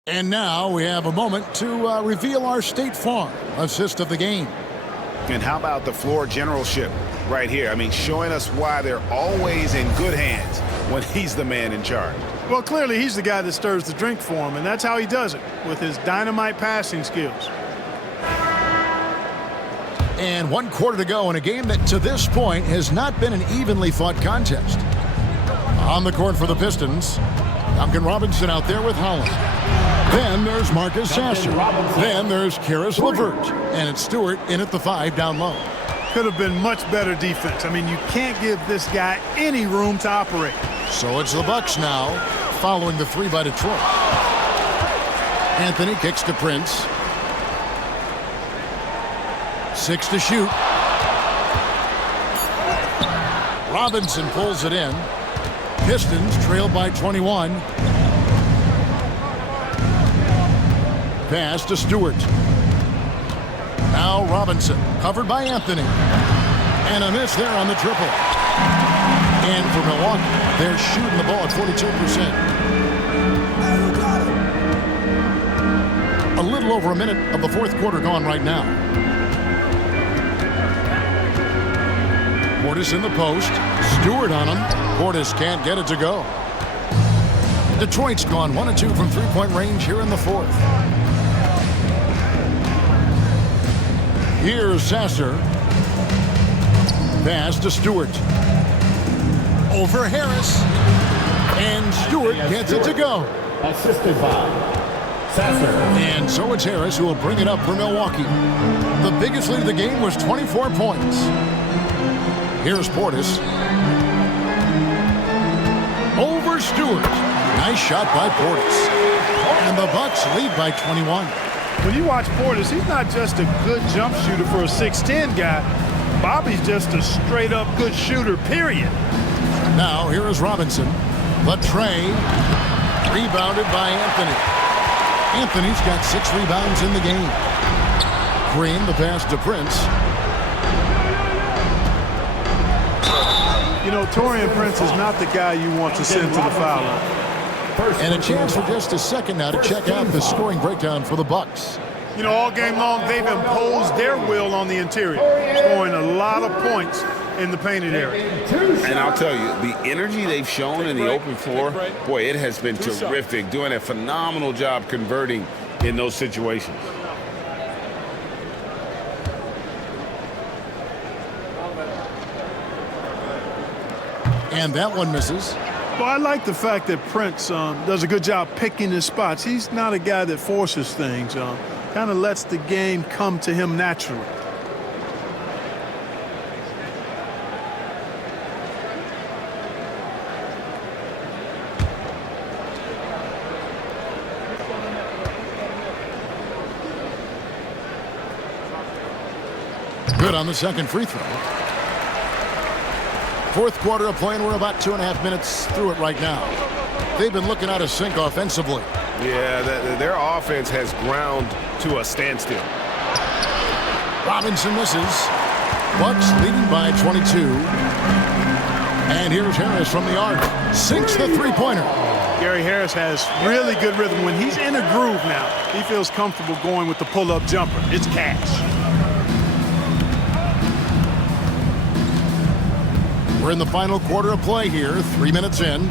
And now we have a moment to reveal our State Farm assist of the game. And how about the floor generalship right here? I mean, showing us why they're always in good hands when he's the man in charge. Well, clearly he's the guy that stirs the drink for him, and that's how he does it, with his dynamite passing skills. And 1 quarter to go in a game that to this point has not been an evenly fought contest. On the court for the Pistons, Duncan Robinson out there with Holland. Then there's Marcus Sasser. Then there's Khris LeVert. And it's Stewart in at the 5 down low. Could have been much better defense. I mean, you can't give this guy any room to operate. So it's the Bucks now, following the 3 by Detroit. Anthony kicks to Prince. 6 to shoot. Robinson pulls it in. Pistons trail by 21. Pass to Stewart. Now Robinson, covered by Anthony. And a miss there on the triple. And for Milwaukee, they're shooting the ball at 42%. A little over a minute of the fourth quarter gone right now. Portis in the post. Stewart on him. Portis can't get it to go. Detroit's gone 1 of 2 from three-point range here in the fourth. Here's Sasser. Pass to Stewart. Over Harris. And Stewart gets it to go. Assisted by Sasser. And so it's Harris who will bring it up for Milwaukee. The biggest lead of the game was 24 points. Here's Portis. Over Stewart. Nice shot by Portis. And the Bucks lead by 21. When you watch Portis, he's not just a good jump shooter for a 6'10" guy. Bobby's just a straight-up good shooter, period. Now, here is Robinson. The tray. Rebounded by Anthony. Anthony's got 6 rebounds in the game. Green, the pass to Prince. You know, Taurean Prince is not the guy you want to send to the foul line. And a chance for just a second now to check out the scoring breakdown for the Bucks. You know, all game long, they've imposed their will on the interior, scoring a lot of points in the painted area. And I'll tell you, the energy they've shown in the open floor, boy, it has been terrific, doing a phenomenal job converting in those situations. And that one misses. Well, I like the fact that Prince does a good job picking his spots. He's not a guy that forces things. Kind of lets the game come to him naturally. Good on the second free throw. Fourth quarter of play, and we're about 2.5 minutes through it right now. They've been looking out of sync offensively. Yeah, their offense has ground to a standstill. Robinson misses. Bucks leading by 22. And here's Harris from the arc. Sinks the three-pointer. Gary Harris has really good rhythm. When he's in a groove now, he feels comfortable going with the pull-up jumper. It's cash. We're in the final quarter of play here. 3 minutes in.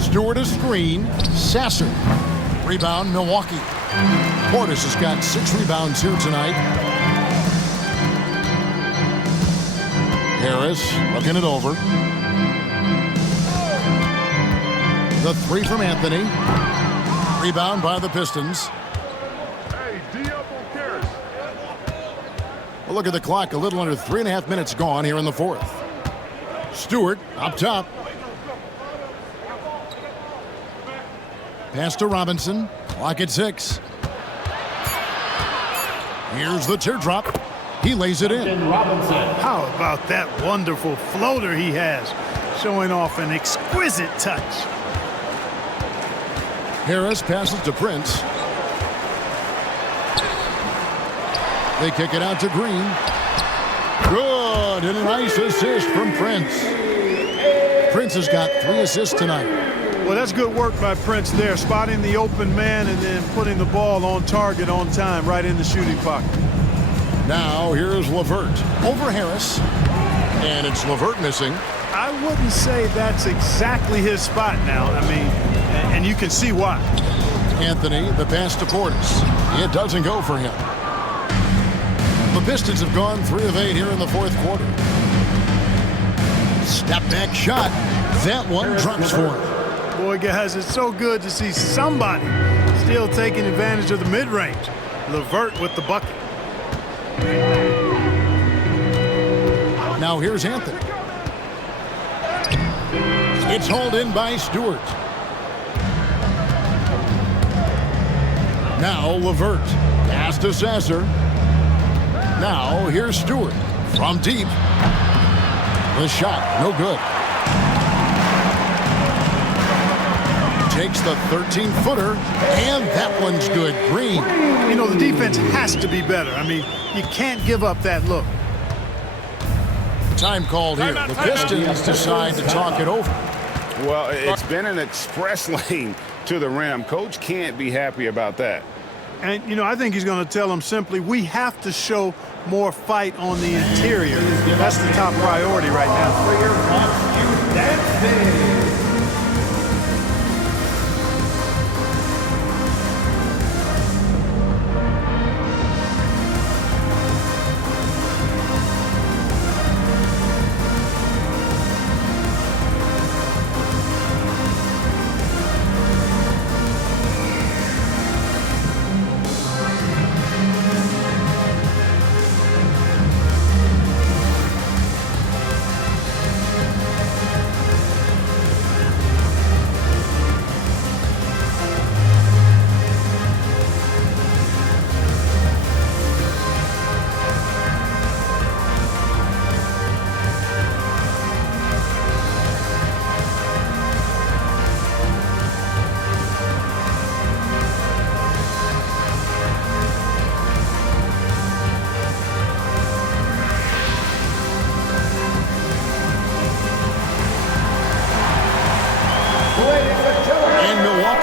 Stewart a screen. Sasser. Rebound, Milwaukee. Portis has got 6 rebounds here tonight. Harris looking it over. The three from Anthony. Rebound by the Pistons. Well, look at the clock. A little under 3.5 minutes gone here in the fourth. Stewart up top. Pass to Robinson. Clock at 6. Here's the teardrop. He lays it in. How about that wonderful floater he has, showing off an exquisite touch. Harris passes to Prince. They kick it out to Green. Good, and a nice assist from Prince. Prince has got 3 assists tonight. Well, that's good work by Prince there, spotting the open man and then putting the ball on target on time, right in the shooting pocket. Now here's LeVert over Harris, and it's LeVert missing. I wouldn't say that's exactly his spot now. I mean, and you can see why. Anthony, the pass to Portis. It doesn't go for him. The Pistons have gone 3 of 8 here in the fourth quarter. Step back shot. That one drops for him. Boy, guys, it's so good to see somebody still taking advantage of the mid-range. LeVert with the bucket. Now here's Anthony. It's hauled in by Stewart. Now LeVert. Pass to Sasser. Now here's Stewart from deep. The shot, no good. Takes the 13-footer, and that one's good. Green. You know, the defense has to be better. I mean, you can't give up that look. Time called here. The Pistons decide to talk it over. Well, it's been an express lane to the rim. Coach can't be happy about that. And, you know, I think he's going to tell them simply, we have to show more fight on the interior. That's the top priority right now.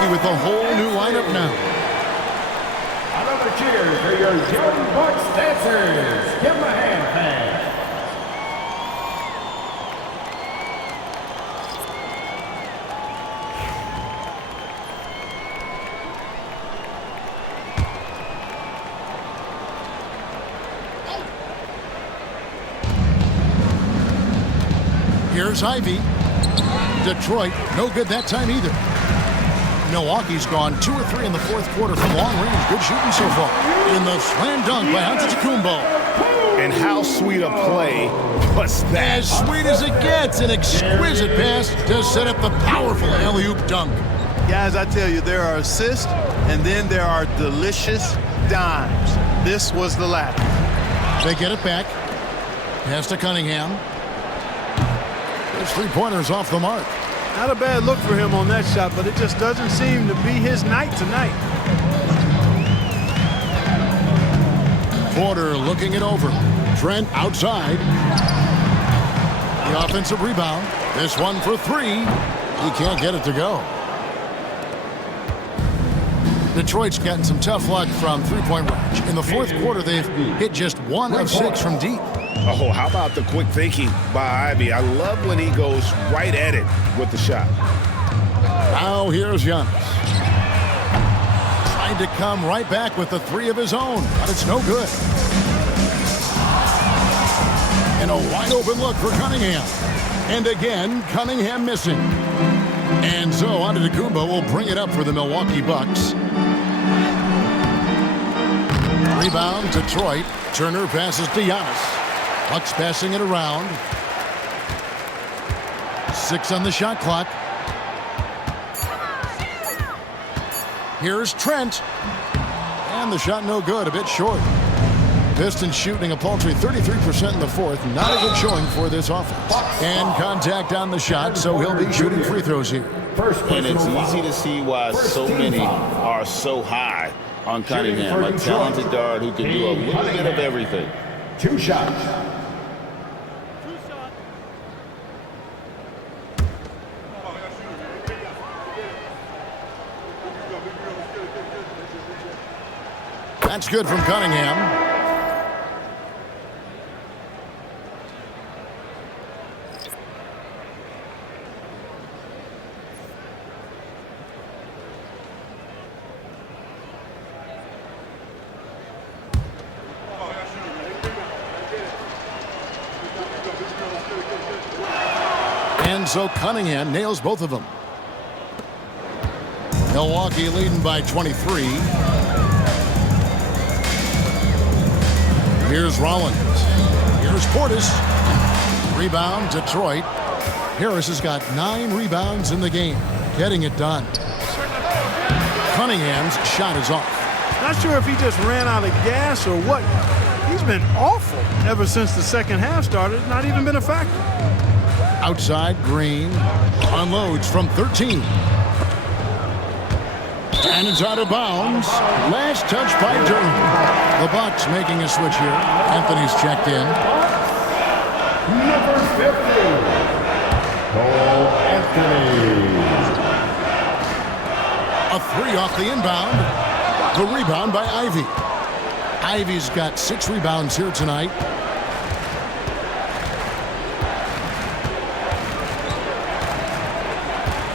With a whole new lineup now. Another cheer for your young Bucks dancers. Give them a hand, fans. Here's Ivey. Detroit, no good that time either. Milwaukee's gone 2 or 3 in the fourth quarter from long range. Good shooting so far. In the slam dunk by Antetokounmpo. And how sweet a play was that? As sweet as it gets. An exquisite pass to set up the powerful alley-oop dunk. Guys, I tell you, there are assists, and then there are delicious dimes. This was the latter. They get it back. Pass to Cunningham. His three-pointers off the mark. Not a bad look for him on that shot, but it just doesn't seem to be his night tonight. Porter looking it over. Trent outside. The offensive rebound. This one for three. He can't get it to go. Detroit's gotten some tough luck from three-point range. In the fourth quarter, they've hit just 1 of 6 from deep. Oh, how about the quick thinking by Ivey? I love when he goes right at it with the shot. Now here's Giannis. Trying to come right back with the three of his own, but it's no good. And a wide open look for Cunningham. And again, Cunningham missing. And so Antetokounmpo will bring it up for the Milwaukee Bucks. Rebound, Detroit. Turner passes to Giannis. Bucks passing it around. 6 on the shot clock. Here's Trent. And the shot no good, a bit short. Pistons shooting a paltry 33% in the fourth. Not a good showing for this offense. And contact on the shot, so he'll be shooting free throws here. And it's easy to see why so many are so high on Cunningham, a talented guard who can do a little bit of everything. 2 shots. That's good from Cunningham. And so Cunningham nails both of them. Milwaukee leading by 23. Here's Rollins. Here's Portis. Rebound, Detroit. Harris has got 9 rebounds in the game, getting it done. Cunningham's shot is off. Not sure if he just ran out of gas or what. He's been awful ever since the second half started. Not even been a factor. Outside, Green unloads from 13. And it's out of bounds. Last touch by Duren. The Bucks making a switch here. Anthony's checked in. Number 50. Cole Anthony. A 3 off the inbound. The rebound by Ivey. Ivey's got 6 rebounds here tonight.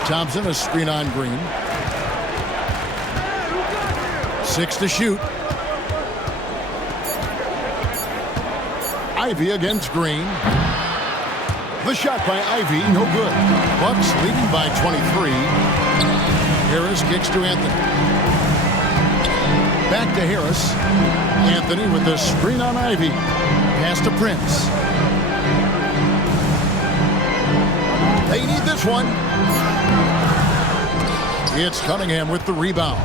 Thompson, a screen on Green. 6 to shoot. Ivey against Green. The shot by Ivey, no good. Bucks leading by 23. Harris kicks to Anthony. Back to Harris. Anthony with the screen on Ivey. Pass to Prince. They need this one. It's Cunningham with the rebound.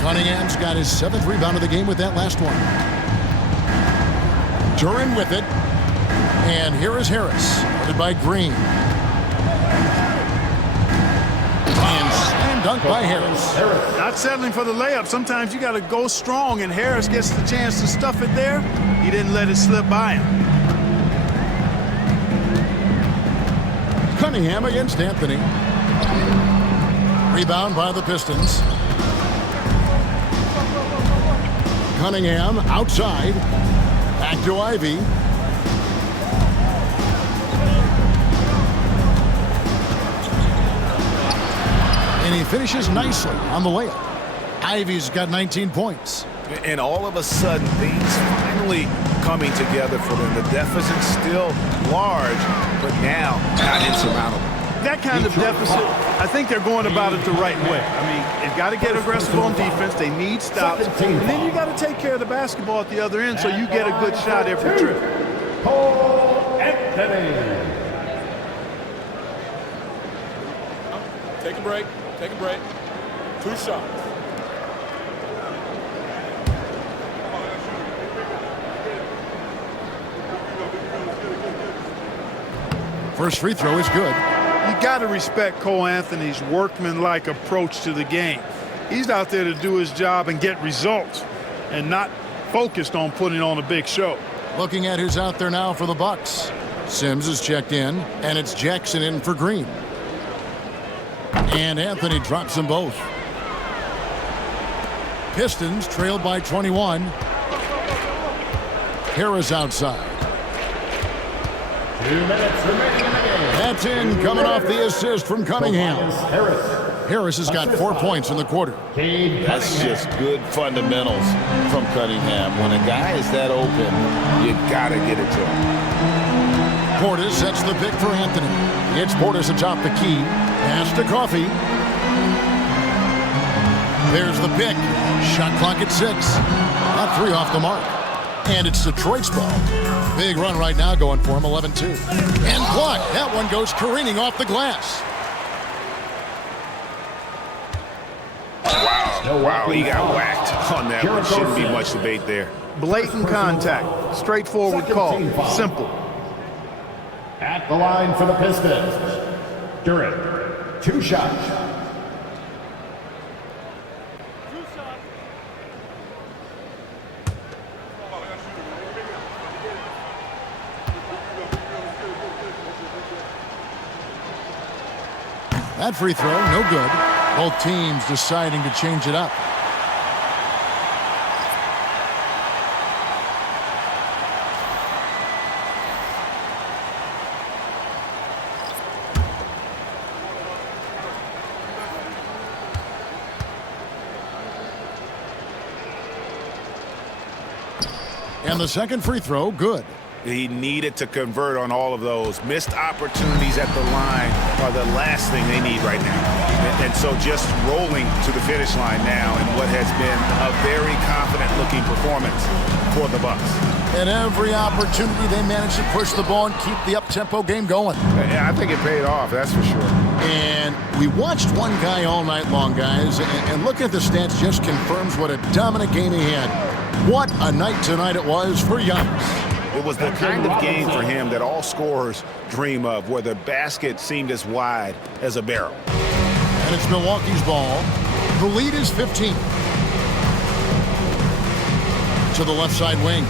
Cunningham's got his 7th rebound of the game with that last one. Duren with it. And here is Harris, guarded by Green. And slam dunk by Harris. Not settling for the layup. Sometimes you got to go strong, and Harris gets the chance to stuff it there. He didn't let it slip by him. Cunningham against Anthony. Rebound by the Pistons. Cunningham outside. Back to Ivey. And he finishes nicely on the layup. Ivey's got 19 points. And all of a sudden, things finally coming together for them. The deficit's still large, but now not insurmountable. That kind of deficit, I think they're going about it the right way. I mean, they've got to get aggressive on defense. They need stops. And then you got to take care of the basketball at the other end so you get a good shot every trip. Cole Anthony. Take a break. Take a break. 2 shots. First free throw is good. You got to respect Cole Anthony's workmanlike approach to the game. He's out there to do his job and get results and not focused on putting on a big show. Looking at who's out there now for the Bucks. Sims is checked in, and it's Jackson in for Green. And Anthony drops them both. Pistons trailed by 21. Harris outside. 2 minutes remaining in the game. That's in, coming off the assist from Cunningham. Harris has got 4 points in the quarter. That's just good fundamentals from Cunningham. When a guy is that open, you got to get it to him. Portis sets the pick for Anthony. It's Portis atop the key. Pass to Coffee. There's the pick. Shot clock at 6. Not 3 off the mark. And it's Detroit's ball. Big run right now going for him, 11-2. And blocked. That one goes careening off the glass. Wow, he got whacked on that one. Shouldn't be much debate there. Blatant contact. Straightforward call. Simple. At the line for the Pistons, Duren, 2 shots. That free throw, no good. Both teams deciding to change it up. And the second free throw, good. He needed to convert on all of those. Missed opportunities at the line are the last thing they need right now. And so just rolling to the finish line now in what has been a very confident-looking performance for the Bucks. And every opportunity they managed to push the ball and keep the up-tempo game going. Yeah, I think it paid off, that's for sure. And we watched one guy all night long, guys, and looking at the stats just confirms what a dominant game he had. What a night tonight it was for Giannis. It was the kind of game for him that all scorers dream of, where the basket seemed as wide as a barrel. And it's Milwaukee's ball. The lead is 15. To the left side wing.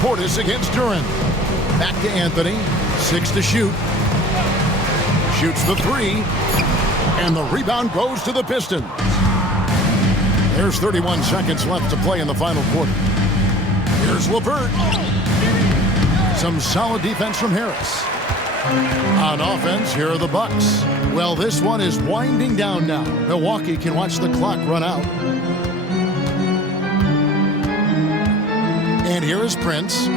Portis against Duren. Back to Anthony. 6 to shoot. Shoots the 3. And the rebound goes to the Pistons. There's 31 seconds left to play in the final quarter. Here's LeVert. Some solid defense from Harris. On offense, here are the Bucks. Well, this one is winding down now. Milwaukee can watch the clock run out. And here is Prince.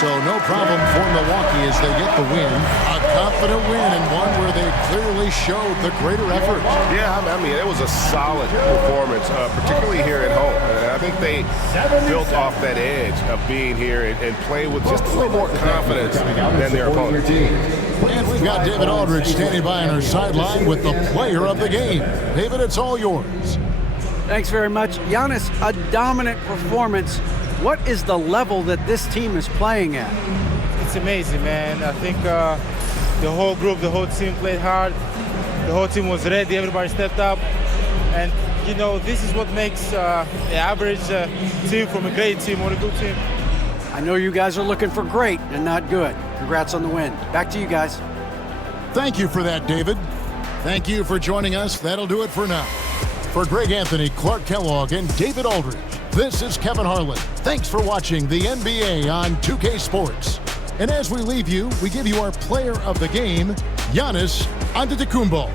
So no problem for Milwaukee as they get the win. A confident win and one where they clearly showed the greater effort. Yeah, I mean, it was a solid performance, particularly here at home. I think they built off that edge of being here and play with just a little more confidence than their opponent. And we've got David Aldridge standing by on our sideline with the player of the game. David, it's all yours. Thanks very much. Giannis, a dominant performance. What is the level that this team is playing at? It's amazing, man. I think the whole group, the whole team played hard. The whole team was ready. Everybody stepped up. And, you know, this is what makes the average team from a great team or a good team. I know you guys are looking for great and not good. Congrats on the win. Back to you guys. Thank you for that, David. Thank you for joining us. That'll do it for now. For Greg Anthony, Clark Kellogg, and David Aldridge, this is Kevin Harlan. Thanks for watching the NBA on 2K Sports. And as we leave you, we give you our player of the game, Giannis Antetokounmpo.